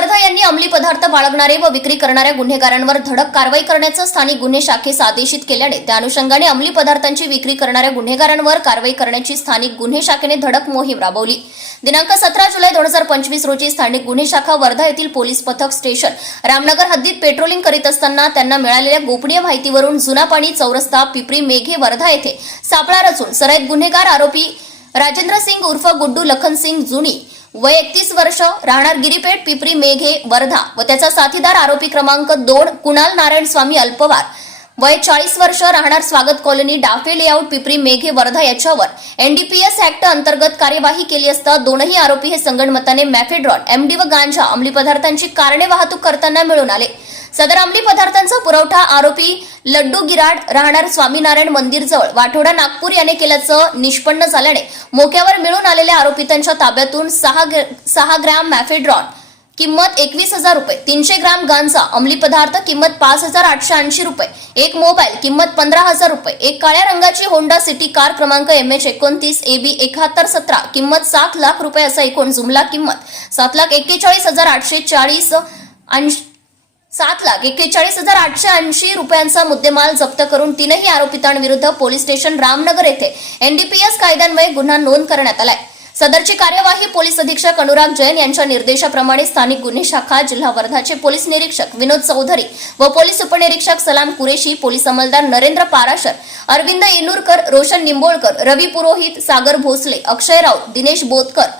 वर्धा यांनी अंमली पदार्थ बाळगणारे व विक्री करणाऱ्या गुन्हेगारांवर धडक कारवाई करण्याचं स्थानिक गुन्हे शाखेस आदेशित केल्याने त्या अनुषंगाने अंमली पदार्थांची विक्री करणाऱ्या गुन्हेगारांवर कारवाई करण्याची स्थानिक गुन्हे शाखेने धडक मोहीम राबवली. दिनांक सतरा जुलै दोन हजार पंचवीस रोजी स्थानिक गुन्हे शाखा वर्धा येथील पोलीस पथक स्टेशन रामनगर हद्दीत पेट्रोलिंग करीत असताना त्यांना मिळालेल्या गोपनीय माहितीवरून जुना पाणी चौरस्ता पिपरी मेघे वर्धा येथे सापळा रचून सराईत गुन्हेगार आरोपी राजेंद्र सिंग उर्फ गुड्डू लखन सिंग जुनी वय एकतीस वर्ष राहणार गिरीपेठ पिपरी मेघे वर्धा व त्याचा साथीदार आरोपी क्रमांक दोन कुणाल नारायण स्वामी अल्पवार. वय चाळीस वर्ष राहणार स्वागत कॉलनी डाफे लेआउट पिपरी मेघे वर्धा याच्यावर. एनडीपीएस ऍक्ट अंतर्गत कार्यवाही केली असता दोनही आरोपी हे संगणमताने मॅफेड्रॉन एमडी व गांजा अंमली पदार्थांची कारणे वाहतूक करताना मिळून आले. सदर अंमली पदार्थांचा पुरवठा आरोपी लड्डू गिराड राहणार स्वामीनारायण मंदिरजवळ वाठोडा नागपूर याने केल्याचं निष्पन्न झाल्याने मोक्यावर मिळून आलेल्या आरोपितांच्या ताब्यातून सहा ग्र- सहा ग्रॅम मॅफेड्रॉन किंमत एकवीस हजार रुपये तीनशे ग्राम गांजा अंमली पदार्थ किंमत पाच हजार आठशे ऐंशी रुपये एक मोबाईल किंमत पंधरा हजार रुपये एक काळ्या रंगाची होंडा सिटी कार क्रमांक एम एच एकोणतीस ए बी एकाहत्तर सतरा किंमत सात लाख रुपये असा एकूण जुमला किंमत. सात लाख एक्केचाळीस हजार आठशे चाळीस ऐंशी सात लाख एक्केचाळीस हजार आठशे ऐंशी रुपयांचा मुद्देमाल जप्त करून तीनही आरोपितांविरुद्ध पोलीस स्टेशन रामनगर येथे एनडीपीएस कायद्यान्वये गुन्हा नोंद करण्यात आलाय. सदरची कार्यवाही पोलीस अधीक्षक अनुराग जैन यांच्या निर्देशाप्रमाणे स्थानिक गुन्हे शाखा जिल्हा वर्धाचे पोलीस निरीक्षक विनोद चौधरी व पोलीस उपनिरीक्षक सलाम कुरेशी पोलीस अंमलदार नरेंद्र पाराशर अरविंद येलूरकर रोशन निंबोळकर रवी पुरोहित सागर भोसले अक्षय राऊत दिनेश बोतकर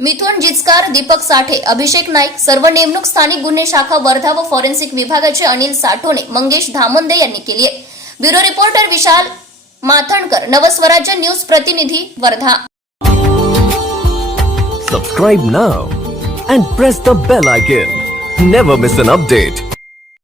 मिथुन जिचकार दीपक साठे अभिषेक नाईक सर्व नेमणूक स्थानिक गुन्हे शाखा वर्धा व फॉरेन्सिक विभागाचे अनिल साठोणे मंगेश धामंदे यांनी केली आहे. Bureau reporter Vishal Mathankar Navswarajya news प्रतिनिधी Wardha. Subscribe now and press the bell icon never miss an update